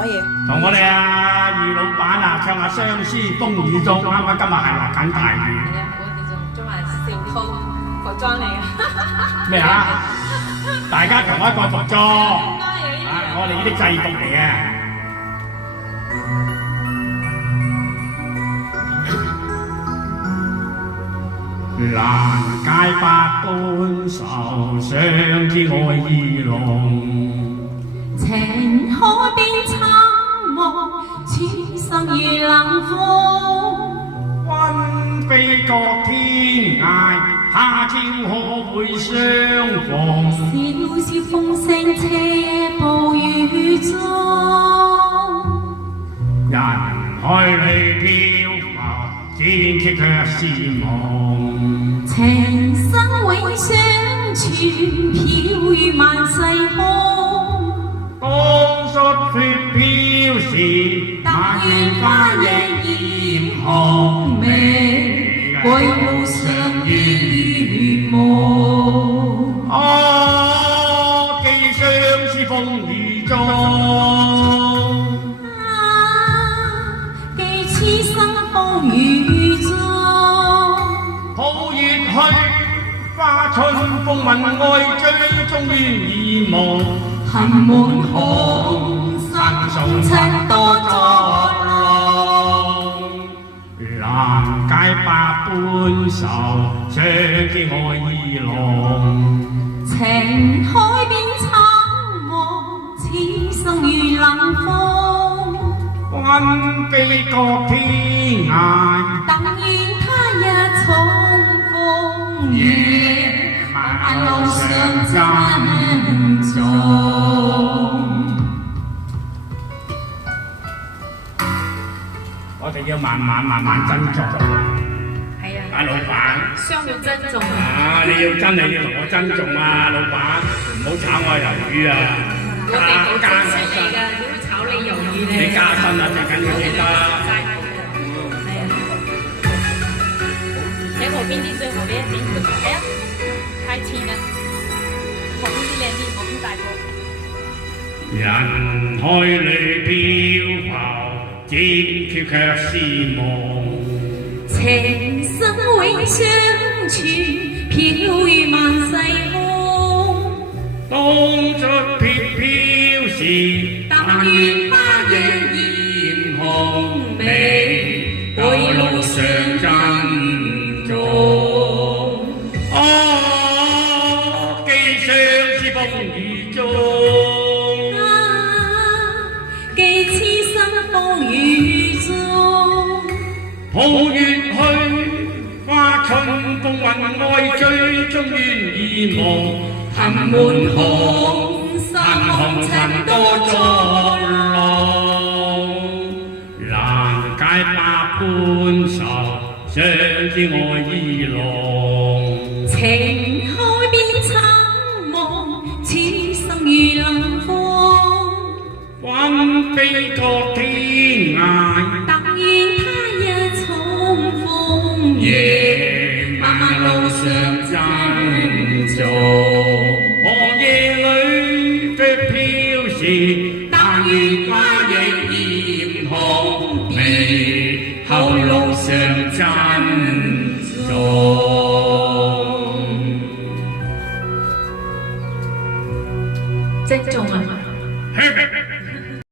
可以。同我哋二老闆唱下相思風雨中，啱啱今日係落緊大雨。係啊，我哋仲買小偷服裝嚟嘅。咩啊？大家同一個服裝，我哋呢啲制服嚟嘅。蘭街百般愁，相知愛意濃。情海邊蒼茫，此心如冷風。君非覺天涯，他朝可會相逢？笑笑風聲車步雨中，人海裏漂浮，千尺卻是夢。情深永相存，飄於萬世空。當霜雪飄時，但願花亦艷紅眉，歸路上如夢。寄相思風雨中，寄痴心風雨中。抱月去，花春風雲愛追，終於耳夢。恨滿紅塵，紅塵多作弄。蘭街百般愁，相知愛意濃。情海邊蒼茫，此生如冷風。君非覺天涯，但願他日重逢，夜晚路上珍重。我哋要慢慢珍重。係啊，老闆，相互珍重。你要真係要同我珍重啊，老闆，唔好炒我魷魚啊！我哋好珍惜你㗎，點會炒你魷魚咧？你加薪啊，最緊要記得。係啊，喺河邊啲最後呢一邊，係啊，太前啦，旁邊啲靚啲，我邊大個。人海裏漂浮，千尺卻是夢。情深永相存，飄於萬世空。當作撇飄時，但願花亦艷紅眉，歸路上珍重。寄相思風雨中，寄痴心風雨中。抱月去，花春風雲愛追，終於耳夢。恨滿紅塵多作弄。蘭街百般愁，相知愛意濃。情海邊蒼茫，此生如冷風。君非覺天涯，但願他日重逢，夜漫漫路上珍重。夜裏卻飄時，但願花亦艷紅眉，後路上珍重。珍重啊！